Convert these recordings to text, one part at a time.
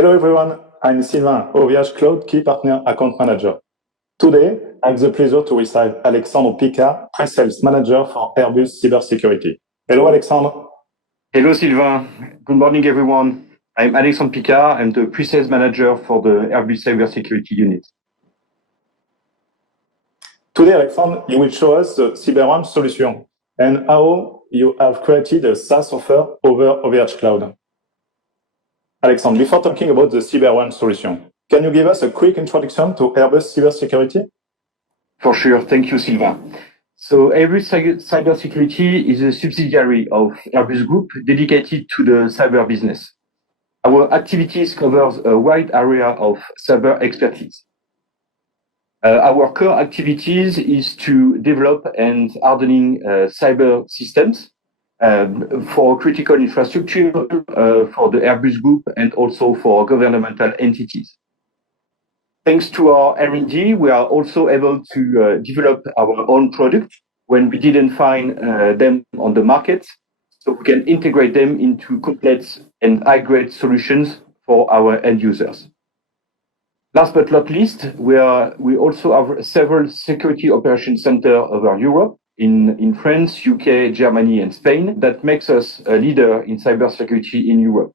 Hello everyone, I'm Sylvain, OVHcloud Key Partner Account Manager. Today, I have the pleasure to receive Alexandre Picard, Pre-Sales Manager for Airbus Cybersecurity. Hello Alexandre. Hello Sylvain, good morning everyone. I'm Alexandre Picard, I'm the Pre-Sales Manager for the Airbus Cybersecurity unit. Today, Alexandre, you will show us the CyberRange solution and how you have created a SaaS offer over OVHcloud. Alexandre, before talking about the CyberRange solution, can you give us a quick introduction to Airbus Cybersecurity? For sure, thank you Sylvain. So Airbus Cybersecurity is a subsidiary of Airbus Group dedicated to the cyber business. Our activities covers a wide area of cyber expertise. Our core activities is to develop and hardening cyber systems for critical infrastructure, for the Airbus Group, and also for governmental entities. Thanks to our R&D, we are also able to develop our own product when we didn't find them on the market, so we can integrate them into complex and high-grade solutions for our end users. Last but not least, we also have several security operations centers over Europe, in France, UK, Germany, and Spain, that makes us a leader in cybersecurity in Europe.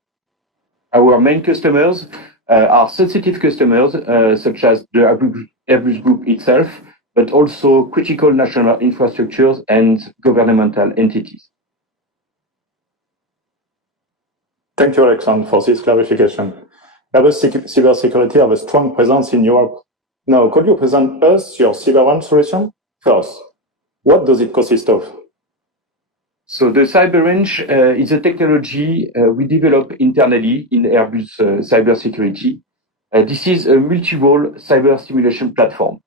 Our main customers are sensitive customers, such as the Airbus Group itself, but also critical national infrastructures and governmental entities. Thank you, Alexandre, for this clarification. Airbus Cybersecurity have a strong presence in Europe. Now, could you present us your CyberRange solution? First, what does it consist of? So the CyberRange is a technology we develop internally in Airbus Cybersecurity. This is a multi-role cyber simulation platform.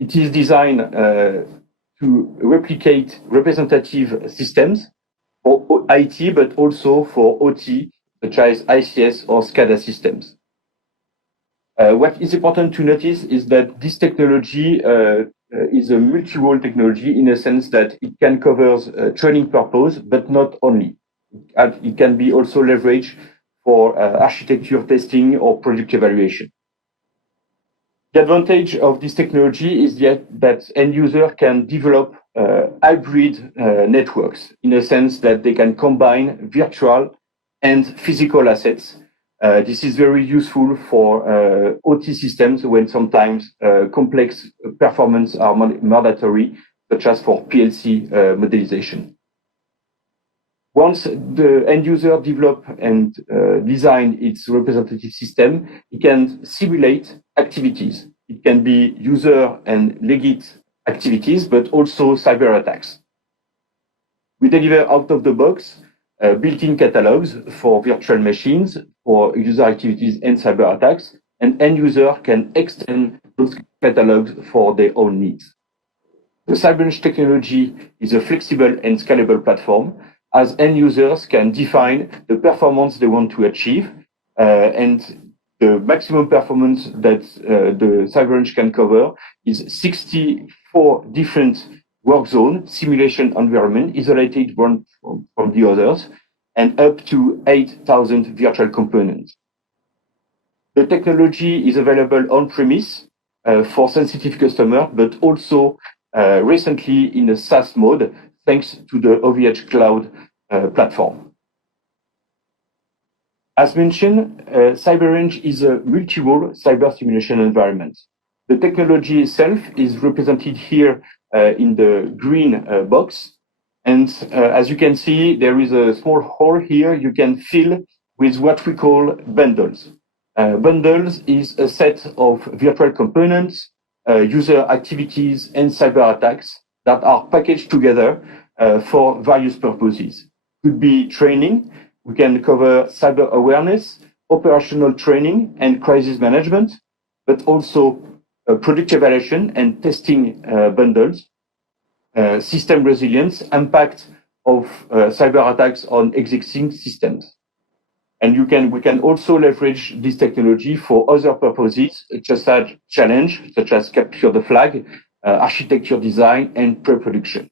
It is designed to replicate representative systems for IT, but also for OT, such as ICS or SCADA systems. What is important to notice is that this technology is a multi-role technology in a sense that it can cover training purpose, but not only. It can be also leveraged for architecture testing or product evaluation. The advantage of this technology is that end user can develop hybrid networks in a sense that they can combine virtual and physical assets. This is very useful for OT systems when sometimes complex performance are mandatory, such as for PLC modelization. Once the end user develop and design its representative system, it can simulate activities. It can be user and legit activities, but also cyber attacks. We deliver out of the box built-in catalogs for virtual machines, for user activities and cyber attacks, and end user can extend those catalogs for their own needs. The CyberRange technology is a flexible and scalable platform, as end users can define the performance they want to achieve, and the maximum performance that the CyberRange can cover is 64 different work zone simulation environment isolated one from the others, and up to 8,000 virtual components. The technology is available on-premise for sensitive customers, but also recently in a SaaS mode, thanks to the OVHcloud platform. As mentioned, CyberRange is a multi-role cyber simulation environment. The technology itself is represented here in the green box. And as you can see, there is a small hole here you can fill with what we call bundles. Bundles is a set of virtual components, user activities, and cyber attacks that are packaged together for various purposes. Could be training. We can cover cyber awareness, operational training, and crisis management, but also product evaluation and testing bundles, system resilience, impact of cyber attacks on existing systems. And we can also leverage this technology for other purposes, such as challenge, such as capture the flag, architecture design, and pre-production.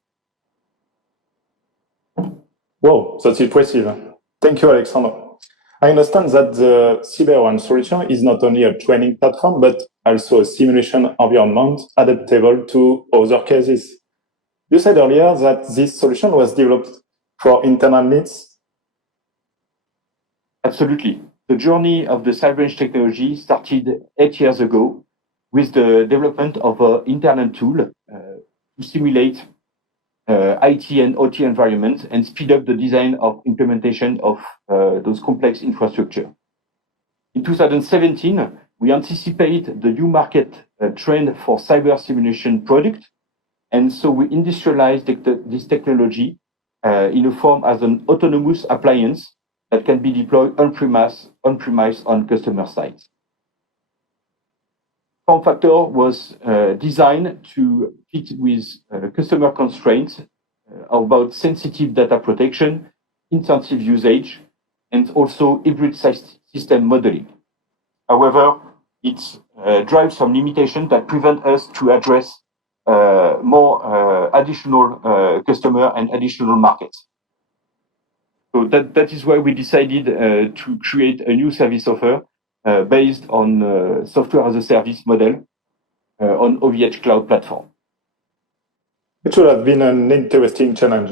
Wow, that's impressive. Thank you, Alexandre. I understand that the CyberRange solution is not only a training platform, but also a simulation environment adaptable to other cases. You said earlier that this solution was developed for internal needs. Absolutely. The journey of the CyberRange technology started 8 years ago with the development of an internal tool to simulate IT and OT environments and speed up the design of implementation of those complex infrastructure. In 2017, we anticipate the new market trend for cyber simulation product, and so we industrialized this technology in a form as an autonomous appliance that can be deployed on-premise on customer sites. Form factor was designed to fit with customer constraints about sensitive data protection, intensive usage, and also hybrid system modeling. However, it drives some limitations that prevent us to address more additional customer and additional markets. So that is why we decided to create a new service offer based on software as a service model on OVHcloud platform. It should have been an interesting challenge.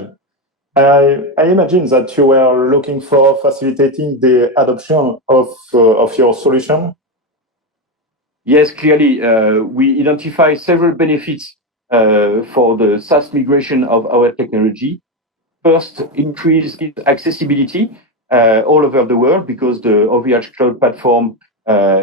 I imagine that you were looking for facilitating the adoption of your solution. Yes, clearly, we identify several benefits for the SaaS migration of our technology. First, increase accessibility all over the world because the OVHcloud platform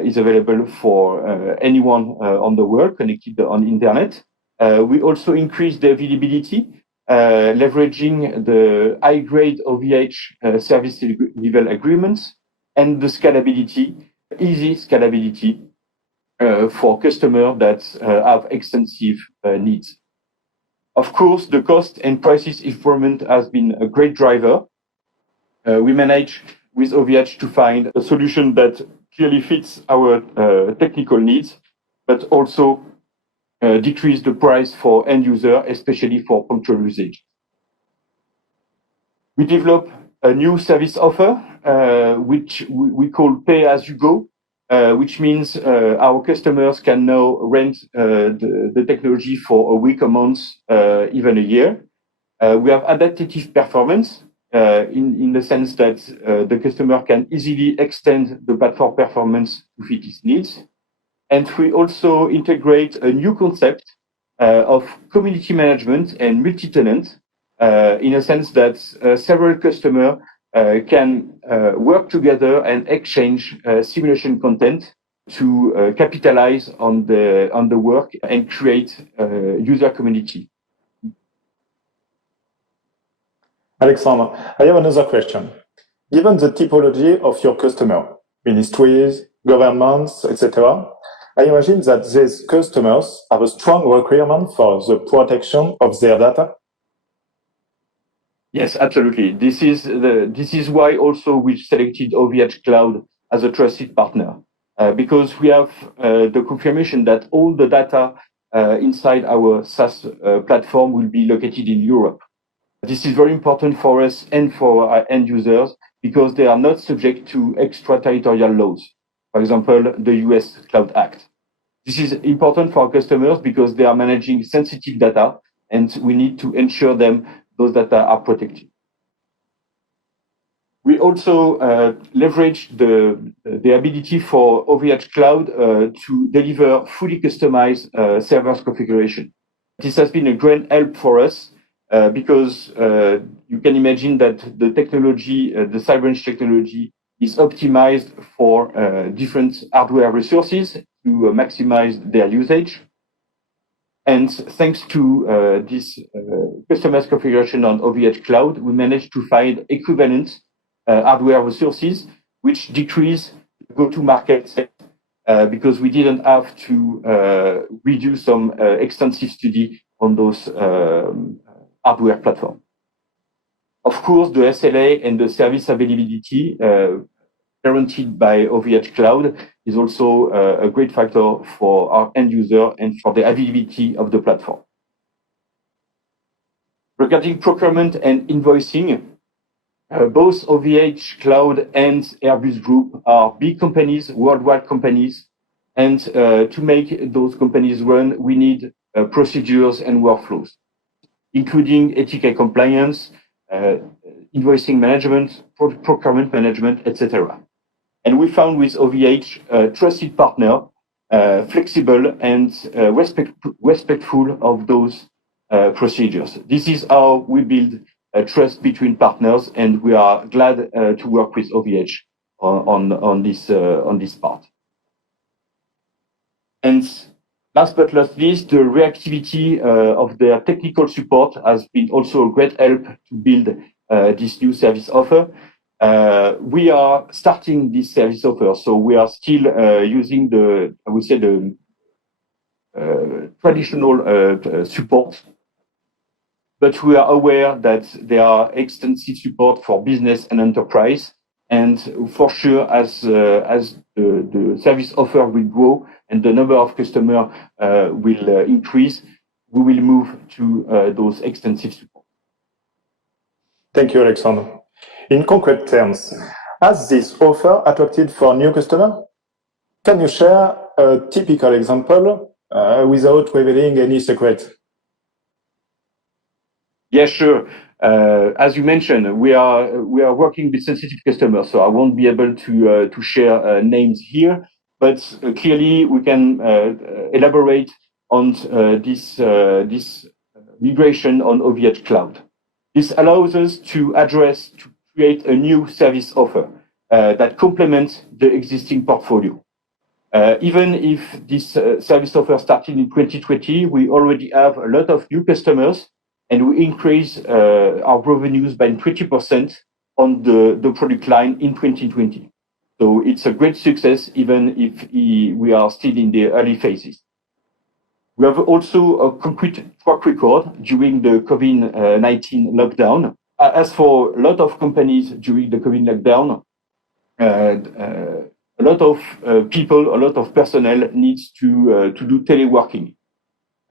is available for anyone on the world connected on internet. We also increase the availability, leveraging the high-grade OVH service level agreements and the scalability, easy scalability for customers that have extensive needs. Of course, the cost and prices improvement has been a great driver. We managed with OVH to find a solution that clearly fits our technical needs, but also decrease the price for end user, especially for punctual usage. We developed a new service offer, which we call pay as you go, which means our customers can now rent the technology for a week, a month, even a year. We have adaptive performance in the sense that the customer can easily extend the platform performance to fit his needs. And we also integrate a new concept of community management and multi-tenant in a sense that several customers can work together and exchange simulation content to capitalize on the work and create user community. Alexandre, I have another question. Given the typology of your customer, ministries, governments, etc., I imagine that these customers have a strong requirement for the protection of their data. Yes, absolutely. This is why also we selected OVHcloud as a trusted partner, because we have the confirmation that all the data inside our SaaS platform will be located in Europe. This is very important for us and for our end users because they are not subject to extraterritorial laws. For example, the US Cloud Act. This is important for our customers because they are managing sensitive data and we need to ensure them those data are protected. We also leverage the ability for OVHcloud to deliver fully customized servers configuration. This has been a great help for us because you can imagine that the technology, the CyberRange technology, is optimized for different hardware resources to maximize their usage. And thanks to this customized configuration on OVHcloud, we managed to find equivalent hardware resources, which decrease go-to-market because we didn't have to redo some extensive study on those hardware platforms. Of course, the SLA and the service availability guaranteed by OVHcloud is also a great factor for our end user and for the availability of the platform. Regarding procurement and invoicing, Both OVHcloud and Airbus Group are big companies, worldwide companies. And to make those companies run, we need procedures and workflows, including ethical compliance, invoicing management, procurement management, etc. And we found with OVH a trusted partner, flexible and respectful of those procedures. This is how we build trust between partners, and we are glad to work with OVH on this part. And last but not least, the reactivity of their technical support has been also a great help to build this new service offer. We are starting this service offer, so we are still using the, I would say, the traditional support. But we are aware that there are extensive support for business and enterprise. And for sure, as the service offer will grow and the number of customers will increase, we will move to those extensive support. Thank you, Alexandre. In concrete terms, has this offer attracted for new customers? Can you share a typical example without revealing any secret? Yeah, sure. As you mentioned, we are working with sensitive customers, so I won't be able to share names here. But clearly, we can elaborate on this migration on OVHcloud. This allows us to create a new service offer that complements the existing portfolio. Even if this service offer started in 2020, we already have a lot of new customers, and we increase our revenues by 20% on the product line in 2020. So it's a great success, even if we are still in the early phases. We have also a concrete track record during the COVID-19 lockdown. As for a lot of companies during the COVID lockdown, a lot of people, a lot of personnel needs to do teleworking.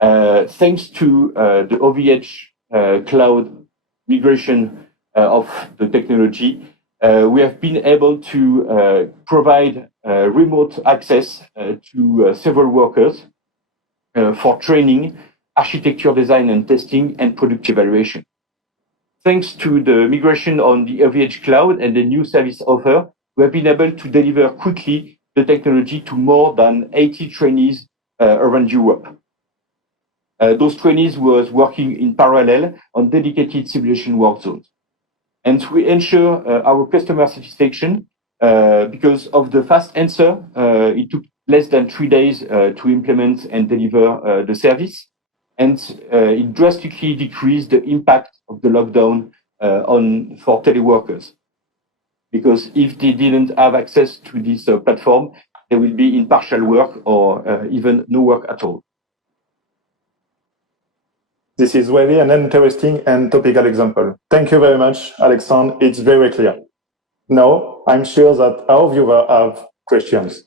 Thanks to the OVHcloud migration of the technology, we have been able to provide remote access to several workers for training, architecture design and testing, and product evaluation. Thanks to the migration on the OVHcloud and the new service offer, we have been able to deliver quickly the technology to more than 80 trainees around Europe. Those trainees were working in parallel on dedicated simulation work zones. And we ensure our customer satisfaction because of the fast answer. It took less than 3 days to implement and deliver the service. And it drastically decreased the impact of the lockdown for teleworkers. Because if they didn't have access to this platform, they will be in partial work or even no work at all. This is really an interesting and topical example. Thank you very much, Alexandre. It's very clear. Now, I'm sure that our viewers have questions.